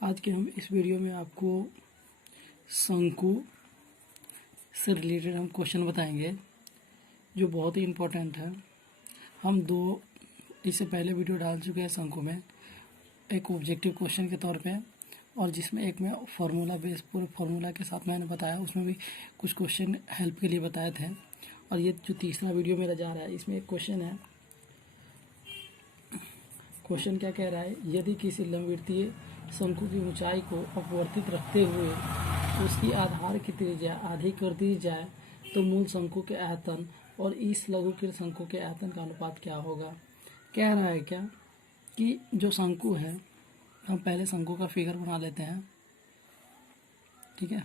आज के हम इस वीडियो में आपको शंकु से रिलेटेड हम क्वेश्चन बताएंगे जो बहुत ही इम्पोर्टेंट है। हम दो इससे पहले वीडियो डाल चुके हैं शंकु में, एक ऑब्जेक्टिव क्वेश्चन के तौर पे, और जिसमें एक में फार्मूला बेस पूरे फार्मूला के साथ मैंने बताया, उसमें भी कुछ क्वेश्चन हेल्प के लिए बताए थे। और ये जो तीसरा वीडियो मेरा जा रहा है, इसमें एक क्वेश्चन है। क्वेश्चन क्या कह रहा है, यदि किसी लंबवृत्तीय शंकु की ऊंचाई को अपवर्तित रखते हुए उसकी आधार की त्रिज्या आधी कर दी जाए तो मूल शंकु के आयतन और इस लघुकृत शंकु के आयतन का अनुपात क्या होगा। कह रहा है क्या कि जो शंकु है, हम पहले शंकु का फिगर बना लेते हैं, ठीक है।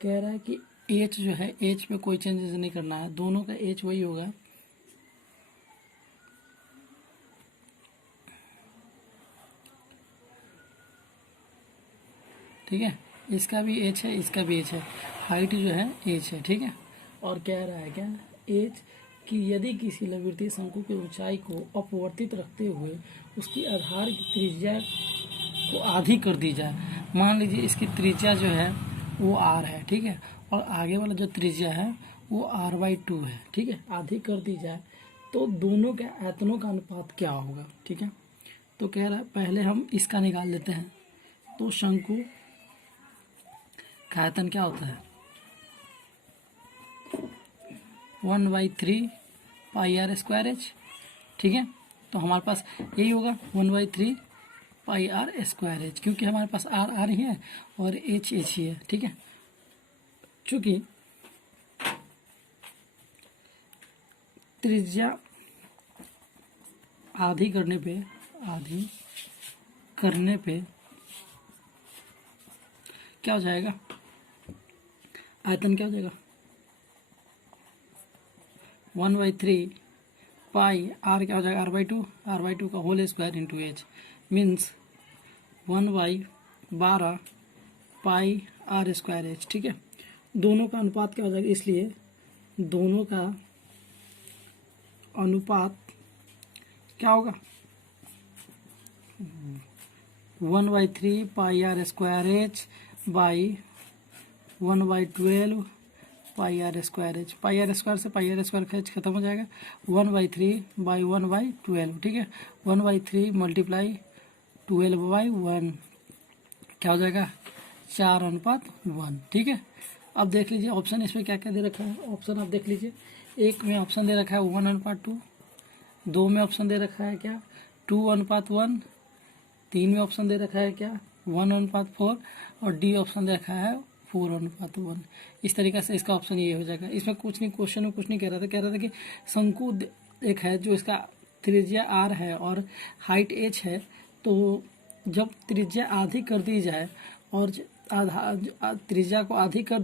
कह रहा है कि एच जो है, एच पे कोई चेंजेस नहीं करना है, दोनों का एच वही होगा। ठीक है, इसका भी एच है, इसका भी एच है, हाइट जो है एच है, ठीक है। और कह रहा है क्या, एच कि यदि किसी लंबवृत्तीय शंकु की ऊंचाई को अपवर्तित रखते हुए उसकी आधार की त्रिज्या को आधी कर दी जाए। मान लीजिए इसकी त्रिज्या जो है वो आर है, ठीक है, और आगे वाला जो त्रिज्या है वो r/2 है, ठीक है, आधी कर दी जाए तो दोनों के आयतनों का अनुपात क्या होगा, ठीक है। तो कह रहा है पहले हम इसका निकाल लेते हैं। तो शंकु का आयतन क्या होता है, 1/3 पाई आर स्क्वायर एच, ठीक है। तो हमारे पास यही होगा 1/3 पाई आर स्क्वायर एच, क्योंकि हमारे पास आर आर ही है और एच एच ही है, ठीक है। चूंकि त्रिज्या आधी करने पे क्या हो जाएगा, आयतन क्या हो जाएगा, 1/3 पाई आर क्या हो जाएगा, r/2 का whole square into H, means 1/12 pi are square H, ठीक है। दोनों का अनुपात क्या हो जाएगा, इसलिए दोनों का अनुपात क्या होगा, 1/3 pi are square h by 1/12 pi are square h. Pi are square से पाई आर स्क्वायर एच खत्म हो जाएगा, 1/3 बाई 1/12, ठीक है। 1/3 मल्टीप्लाई 12/1 क्या हो जाएगा, 4:1, ठीक है। अब देख लीजिए ऑप्शन इसमें क्या क्या दे रखा है। ऑप्शन आप देख लीजिए, एक में ऑप्शन दे रखा है 1:2, दो में ऑप्शन दे रखा है क्या 2:1, तीन में ऑप्शन दे रखा है क्या 1:4, और डी ऑप्शन दे रखा है 4:1। इस तरीके से इसका ऑप्शन ये हो जाएगा। इसमें कुछ नहीं, क्वेश्चन में कुछ नहीं कह रहा था कि शंकु एक है जो इसका त्रिज्या आर है और हाइट एच है, तो जब त्रिज्या आधी कर दी जाए और त्रिज्या को आधी कर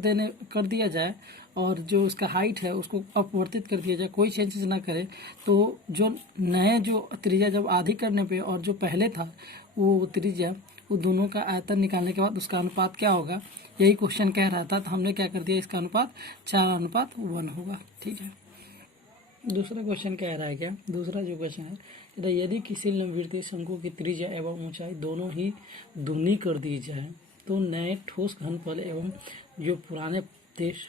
दिया जाए और जो उसका हाइट है उसको अपवर्तित कर दिया जाए, कोई चेंजेस ना करे, तो जो नए जो त्रिज्या जब आधी करने पे और जो पहले था वो त्रिज्या, वो दोनों का आयतन निकालने के बाद उसका अनुपात क्या होगा, यही क्वेश्चन कह रहा था। तो हमने क्या कर दिया, इसका अनुपात 4:1 होगा, ठीक है। दूसरा क्वेश्चन कह रहा है क्या, दूसरा जो क्वेश्चन है, यदि किसी लंबवृत्तीय शंकु की त्रिज्या एवं ऊंचाई दोनों ही दूनी कर दी जाए तो नए ठोस घनफल एवं जो पुराने देश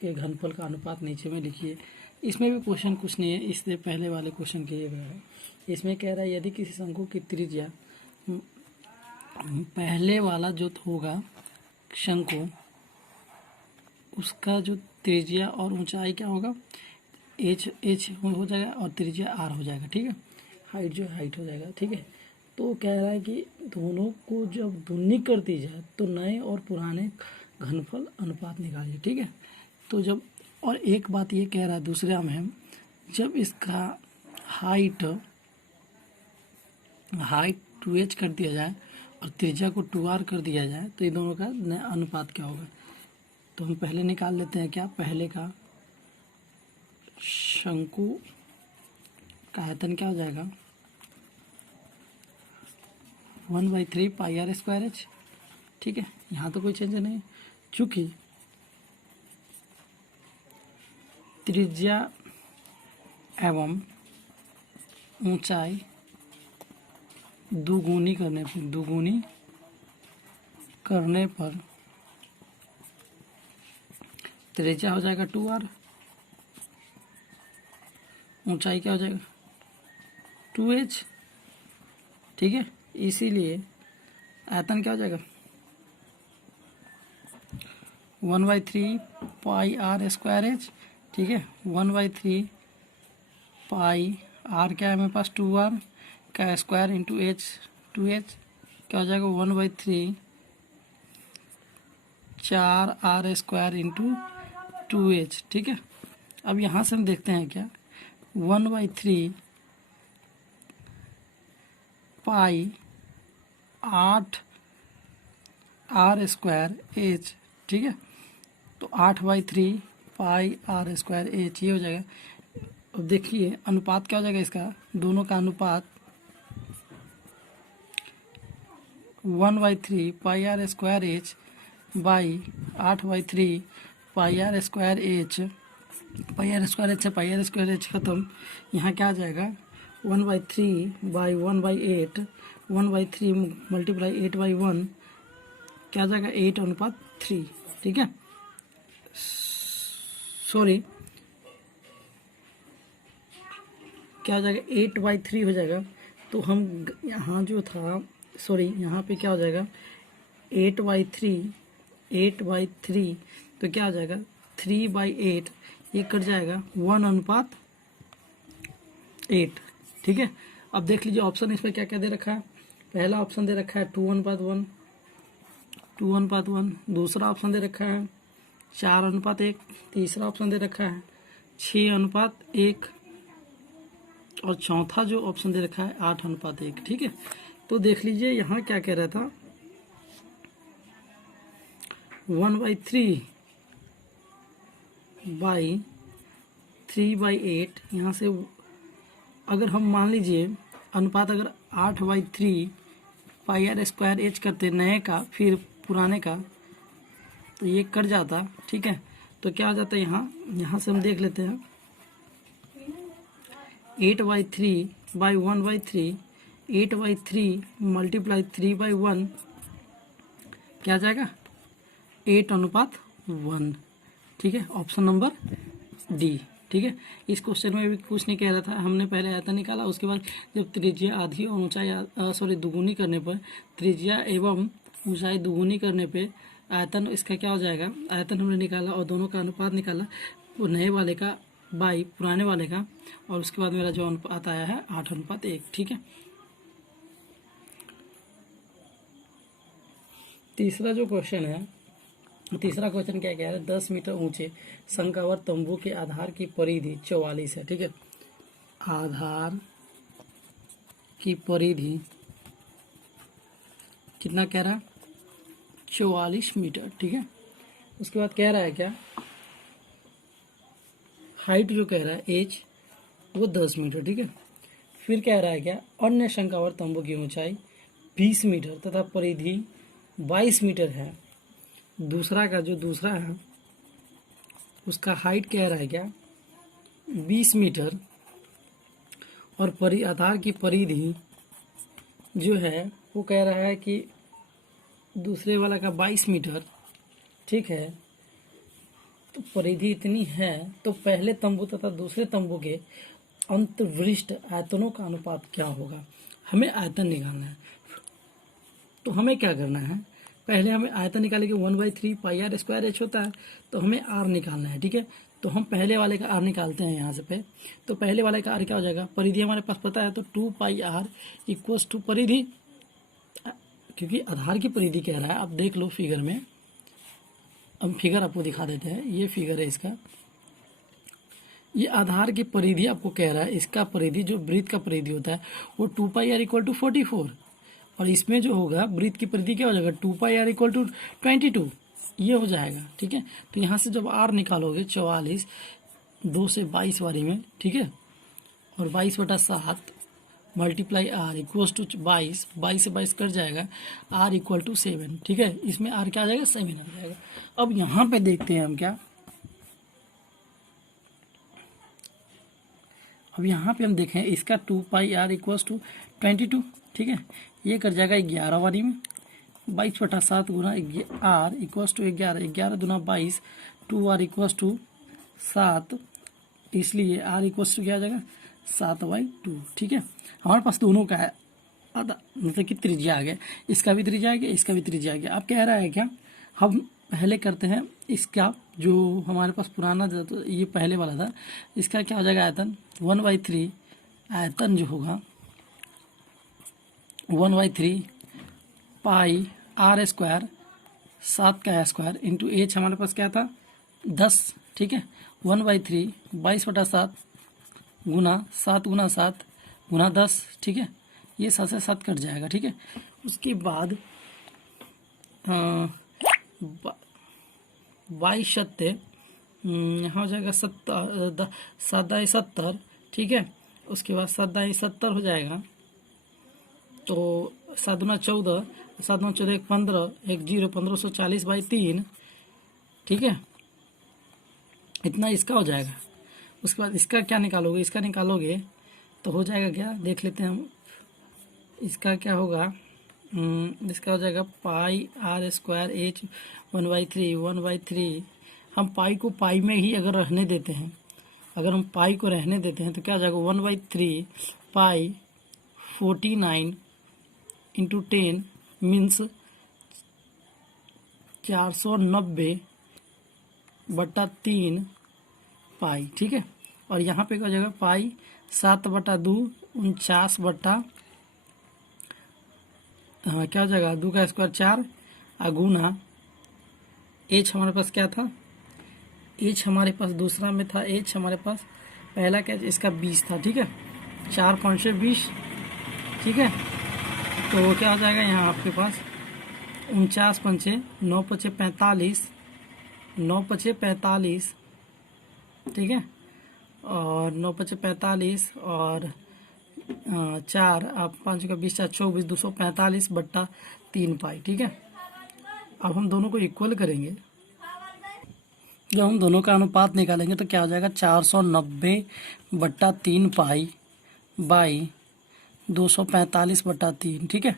के घनफल का अनुपात नीचे में लिखिए। इसमें भी क्वेश्चन कुछ नहीं है, इससे पहले वाले क्वेश्चन के ये है। इसमें कह रहा है यदि किसी शंकु की त्रिज्या, पहले वाला जो होगा शंकु, उसका जो त्रिज्या और ऊंचाई क्या होगा, एच हो जाएगा और त्रिज्या आर हो जाएगा, ठीक है। हाइट जो हाइट हो जाएगा, ठीक है। तो कह रहा है कि दोनों को जब दूनी कर दी जाए तो नए और पुराने घनफल अनुपात निकालिए, ठीक है। तो जब, और एक बात ये कह रहा है दूसरा में, जब इसका हाइट 2h कर दिया जाए और त्रिज्या को 2r कर दिया जाए तो ये दोनों का अनुपात क्या होगा। तो हम पहले निकाल लेते हैं क्या, पहले का शंकु का आयतन क्या हो जाएगा, 1/3 पाई आर स्क्वायर एच, ठीक है। यहाँ तो कोई चेंज नहीं, चूंकि त्रिज्या एवं ऊंचाई दुगुनी करने पर त्रिज्या हो जाएगा 2r, ऊंचाई क्या हो जाएगा 2h, ठीक है। इसीलिए आयतन क्या हो जाएगा 1/3 पाई r स्क्वायर एच, ठीक है। 1/3 पाई r क्या है मेरे पास 2r का स्क्वायर इंटू एच, 2h क्या हो जाएगा 1/3 4r स्क्वायर इंटू 2h, ठीक है। अब यहाँ से हम देखते हैं क्या 1/3 पाई 8r स्क्वायर एच, ठीक है। तो 8/3 पाई r स्क्वायर एच ये हो जाएगा। अब देखिए अनुपात क्या हो जाएगा इसका, दोनों का अनुपात 1/3 पाई r square h by 8/3 pi r square h, pi r square H से पाई r स्क्वायर एच खत्म, यहाँ क्या आ जाएगा 1/3 बाई 1/8, 1/3 मल्टीप्लाई 8/1 क्या आ जाएगा 8:3, ठीक है। सॉरी क्या हो जाएगा 8/3 हो जाएगा। तो हम यहाँ जो था सॉरी यहाँ पे क्या हो जाएगा 8/3 तो क्या हो जाएगा 3/8, ये कट जाएगा 1:8, ठीक है। अब देख लीजिए ऑप्शन इसमें क्या क्या दे रखा है। पहला ऑप्शन दे रखा है 2:1, 2:1, दूसरा ऑप्शन दे रखा है 4:1, तीसरा ऑप्शन दे रखा है 6:1 और चौथा जो ऑप्शन दे रखा है 8:1, ठीक है। तो देख लीजिए यहाँ क्या कह रहा था 1/3 बाई 3/8, यहाँ से अगर हम मान लीजिए अनुपात अगर 8/3 पाई r स्क्वायर एच करते नए का फिर पुराने का तो ये कट जाता, ठीक है। तो क्या हो जाता है यहाँ से हम देख लेते हैं 8/3 बाई 1/3, 8/3 मल्टीप्लाई 3/1 क्या आ जाएगा 8:1, ठीक है। ऑप्शन नंबर डी, ठीक है। इस क्वेश्चन में भी कुछ नहीं कह रहा था, हमने पहले आयतन निकाला, उसके बाद जब त्रिज्या आधी और ऊंचाई दुगुनी करने पर त्रिज्या एवं ऊंचाई दुगुनी करने पे आयतन इसका क्या हो जाएगा, आयतन हमने निकाला और दोनों का अनुपात निकाला, वो नए वाले का बाई पुराने वाले का, और उसके बाद मेरा जो अनुपात आया है 8:1, ठीक है। तीसरा जो क्वेश्चन है, तीसरा क्वेश्चन क्या कह रहा है 10 मीटर ऊंचे शंकावर तंबू के आधार की परिधि 44 है, ठीक है। आधार की परिधि कितना कह रहा 44 मीटर, ठीक है। उसके बाद कह रहा है क्या हाइट जो कह रहा है एच वो 10 मीटर, ठीक है। फिर कह रहा है क्या अन्य शंकावर तंबू की ऊंचाई 20 मीटर तथा परिधि 22 मीटर है। दूसरा का जो दूसरा है उसका हाइट कह रहा है क्या 20 मीटर और आधार की परिधि जो है वो कह रहा है कि दूसरे वाला का 22 मीटर, ठीक है। तो परिधि इतनी है तो पहले तंबू तथा दूसरे तंबू के अंतर्विष्ट आयतनों का अनुपात क्या होगा, हमें आयतन निकालना है। तो हमें क्या करना है, पहले हमें आयतन निकाले कि 1/3 पाई r स्क्वायर एच होता है, तो हमें r निकालना है, ठीक है। तो हम पहले वाले का r निकालते हैं यहाँ से पे। तो पहले वाले का r क्या हो जाएगा, परिधि हमारे पास पता है तो 2 पाई r इक्वल्स टू परिधि, क्योंकि आधार की परिधि कह रहा है। आप देख लो फिगर में, अब फिगर आपको दिखा देते हैं, ये फिगर है इसका, ये आधार की परिधि आपको कह रहा है, इसका परिधि जो वृत्त का परिधि होता है वो 2 पाई r इक्वल टू 44, और इसमें जो होगा वृत्त की परिधि क्या हो जाएगा 2 पाई r इक्वल टू 22, ये हो जाएगा, ठीक है। तो यहाँ से जब r निकालोगे 44 2 से 22 वाली में, ठीक है, और 22/7 मल्टीप्लाई r इक्वल्स टू 22 से 22 कट जाएगा, r इक्वल टू 7, ठीक है। इसमें r क्या आ जाएगा 7 आ जाएगा। अब यहाँ पे देखते हैं हम क्या अब यहाँ पे हम देखें इसका 2πr इक्वल्स टू 22, ठीक है। ये कर जाएगा 11 वाली में 22/7 गुना आर इक्वल्स टू 11, 11 दूना 22, 2r इक्वल्स टू 7, इसलिए आर इक्वल्स टू क्या आ जाएगा 7/2, ठीक है। हमारे पास दोनों का है आधा, मतलब कि त्रिज्या आ गया, इसका भी त्रिज्या आ गया, इसका भी त्रिज्या आ गया। अब कह रहा है क्या, हम पहले करते हैं इसका जो हमारे पास पुराना तो ये पहले वाला था, इसका क्या हो जाएगा आयतन 1/3, आयतन जो होगा 1/3 पाई आर स्क्वायर, 7 का स्क्वायर इंटू एच हमारे पास क्या था 10, ठीक है। 1/3 22/7 गुना 7 गुना 7 गुना 10, ठीक है। ये 7 से 7 कट जाएगा, ठीक है। उसके बाद 22 यहाँ हो जाएगा 7×70, ठीक है। उसके बाद 7×70 हो जाएगा, तो 7 दूना 14, 7 दूना 14 15, 10 1540/3, ठीक है। इतना इसका हो जाएगा। उसके बाद इसका क्या निकालोगे, इसका निकालोगे तो हो जाएगा क्या, देख लेते हैं हम। इसका क्या होगा, इसका हो जाएगा पाई आर स्क्वायर एच 1/3 हम पाई को पाई में ही अगर रहने देते हैं, अगर हम पाई को रहने देते हैं तो क्या हो जाएगा 1/3 पाई 49 इंटू 10 मीन्स 490/3 पाई, ठीक है। और यहाँ पे क्या हो जाएगा पाई 7/2 49 क्या हो जाएगा 2 का स्क्वायर 4 गुना एच हमारे पास क्या था, एच हमारे पास दूसरा में था, एच हमारे पास पहला क्या इसका 20 था, ठीक है। 4 5 20, ठीक है। तो क्या हो जाएगा यहाँ आपके पास 49 5 9 5 45, 9 5 45, ठीक है। और 9 5 45 और 4 आप 5 का 20 4 24 245/3 पाई, ठीक है। अब हम दोनों को इक्वल करेंगे, जब हम दोनों का अनुपात निकालेंगे तो क्या हो जाएगा 490/3 पाई बाई 245/3, ठीक है।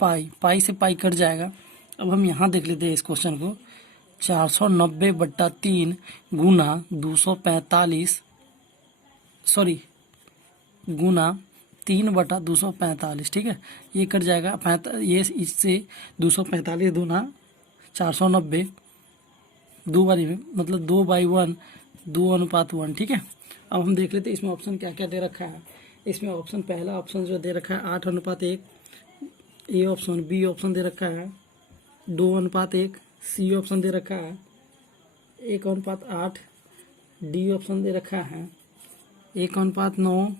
पाई पाई से पाई कट जाएगा। अब हम यहाँ देख लेते हैं इस क्वेश्चन को, 490/3 गुना 245 सॉरी गुना 3/245, ठीक है। ये कट जाएगा ये इससे 245 दूना 490 दो बारी में, मतलब 2/1 2:1, ठीक है। अब हम देख लेते हैं इसमें ऑप्शन क्या क्या दे रखा है। इसमें ऑप्शन पहला ऑप्शन जो दे रखा है 8:1, ए ऑप्शन, बी ऑप्शन दे रखा है 2:1, सी ऑप्शन दे रखा है 1:8, डी ऑप्शन दे रखा है 1:9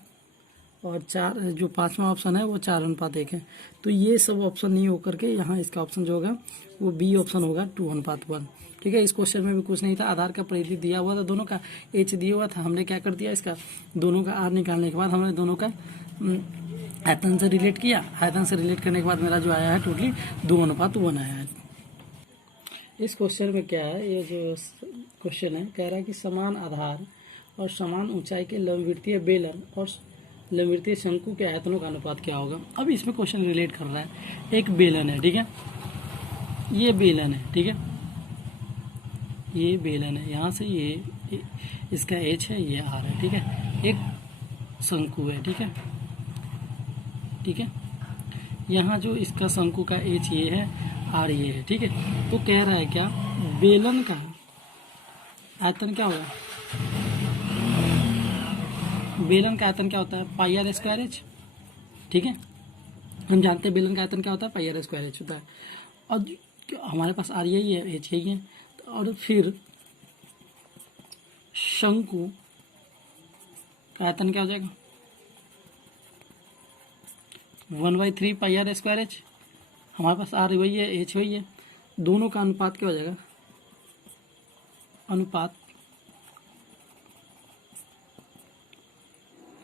और 4 जो 5वां ऑप्शन है वो 4:1 है। तो ये सब ऑप्शन नहीं होकर के यहाँ इसका ऑप्शन जो होगा वो बी ऑप्शन होगा 2:1, ठीक है। इस क्वेश्चन में भी कुछ नहीं था, आधार का परिधि दिया हुआ था, दोनों का एच दिया हुआ था, हमने क्या कर दिया इसका दोनों का आर निकालने के बाद हमने दोनों का आयतन से रिलेट किया। आयतन से रिलेट करने के बाद मेरा जो आया है टोटली 2:1 आया है। इस क्वेश्चन में क्या है, ये जो क्वेश्चन है कह रहा है कि समान आधार और समान ऊंचाई के लंबवृत्तीय बेलन और लंबवृत्तीय शंकु के आयतनों का अनुपात क्या होगा। अब इसमें क्वेश्चन रिलेट कर रहा है, एक बेलन है, ठीक है, ये बेलन है, ठीक है, ये बेलन है, यहाँ से ये इसका एच है, ये आर है, ठीक है। एक शंकु है, ठीक है, ठीक है। यहाँ जो इसका शंकु का एच ये है, आर ये है, ठीक है। तो कह रहा है क्या बेलन का आयतन क्या होगा, बेलन का आयतन क्या होता है पाई आर स्क्वायर एच, ठीक है। हम जानते हैं बेलन का आयतन क्या होता है पाई आर स्क्वायर एच होता है। और हमारे पास आर यही है, एच यही है, और फिर शंकु का आयतन क्या हो जाएगा 1/3 पाई आर स्क्वायर एच, हमारे पास आर वही है, एच वही है, दोनों का अनुपात क्या हो जाएगा, अनुपात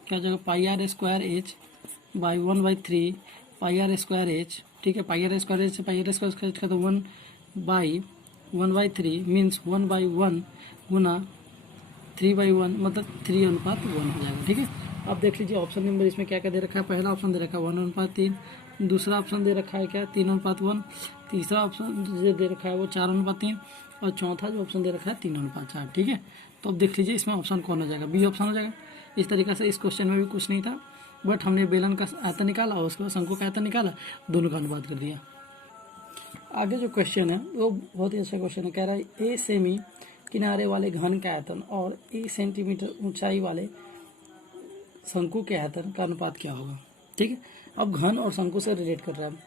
क्या हो जाएगा pi are square h by 1/3 pi are square H, ठीक है। पाई आर स्क्वायर एच से पाई आर स्क्वायर एच का तो 1/3 मीन्स 1/1 गुना 3/1 मतलब 3:1 हो जाएगा। ठीक है, अब देख लीजिए ऑप्शन नंबर इसमें क्या क्या दे रखा है। पहला ऑप्शन दे रखा है 1:3, दूसरा ऑप्शन दे रखा है क्या 3:1, तीसरा ऑप्शन जो दे रखा है वो 4:3 और चौथा जो ऑप्शन दे रखा है 3:4। ठीक है, तो अब देख लीजिए इसमें ऑप्शन कौन हो जाएगा, बी ऑप्शन हो जाएगा। इस तरीके से इस क्वेश्चन में भी कुछ नहीं था, बट हमने बेलन का आयतन निकाला और उसके बाद शंकु का आयतन निकाला, दोनों का अनुपात कर दिया। आगे जो क्वेश्चन है वो बहुत ही अच्छा क्वेश्चन है। कह रहा है ए सेमी किनारे वाले घन का आयतन और ए सेंटीमीटर ऊंचाई वाले शंकु के आयतन का अनुपात क्या होगा। ठीक है, अब घन और शंकु से रिलेट कर रहा है।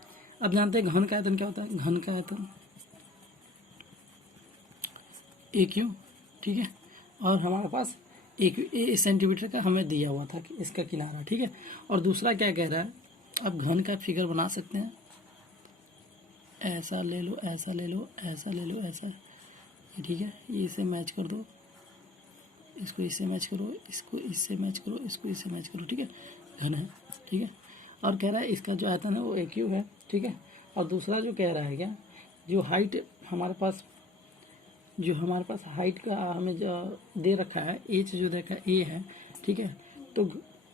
अब जानते हैं घन का आयतन क्या होता है। घन का आयतन ए क्यू। ठीक है, और हमारे पास ए सेंटीमीटर का हमें दिया हुआ था कि इसका किनारा। ठीक है, और दूसरा क्या कह रहा है, अब घन का फिगर बना सकते हैं, ऐसा ले लो, ऐसा ले लो, ऐसा ले लो, ऐसा। ठीक है, ये इसे मैच कर दो, इसको इससे मैच करो, इसको इससे मैच करो, इसको इससे मैच करो। ठीक है, घन है। ठीक है, और कह रहा है इसका जो आयतन है वो ए क्यू है। ठीक है, और दूसरा जो कह रहा है क्या, जो हाइट हमारे पास हाइट का हमें जो दे रखा है एच जो दे रखा है ए है। ठीक है, तो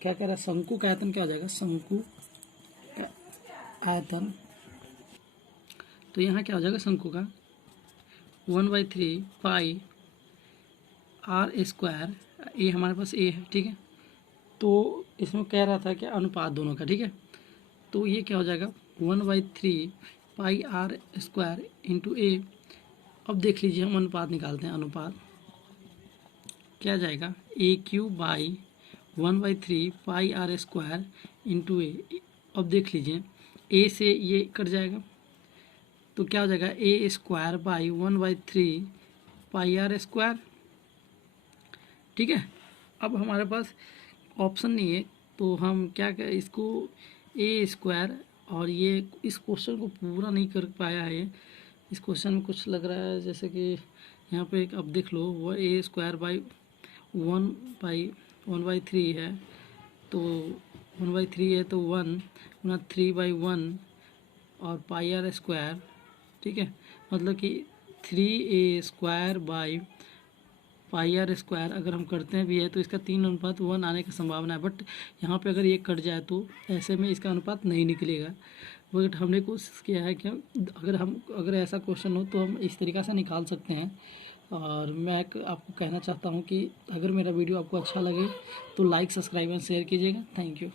क्या कह रहा है शंकु का आयतन क्या हो जाएगा, शंकु का आयतन, तो यहाँ क्या हो जाएगा शंकु का 1/3 पाई आर स्क्वायर, ए हमारे पास ए है। ठीक है, तो इसमें कह रहा था कि अनुपात दोनों का। ठीक है, तो ये क्या हो जाएगा 1/3 pi are square into a. अब देख लीजिए हम अनुपात निकालते हैं। अनुपात क्या जाएगा a cube by 1/3 pi are square into a. अब देख लीजिए ए से ये कट जाएगा तो क्या हो जाएगा a square by 1/3 pi are square. ठीक है, अब हमारे पास ऑप्शन नहीं है तो हम क्या करें, इसको ए स्क्वायर, और ये इस क्वेश्चन को पूरा नहीं कर पाया है। इस क्वेश्चन में कुछ लग रहा है जैसे कि यहाँ पे अब देख लो वो ए स्क्वायर बाई 1/3 है, तो 1/3 है तो 1/3/1 और पाई आर स्क्वायर। ठीक है, मतलब कि 3a square by pi are square अगर हम करते हैं भी है तो इसका 3:1 आने की संभावना है। बट यहाँ पे अगर ये कट जाए तो ऐसे में इसका अनुपात नहीं निकलेगा। बट हमने कोशिश किया है कि अगर ऐसा क्वेश्चन हो तो हम इस तरीक़ा से निकाल सकते हैं। और मैं आपको कहना चाहता हूँ कि अगर मेरा वीडियो आपको अच्छा लगे तो लाइक, सब्सक्राइब एंड शेयर कीजिएगा। Thank you.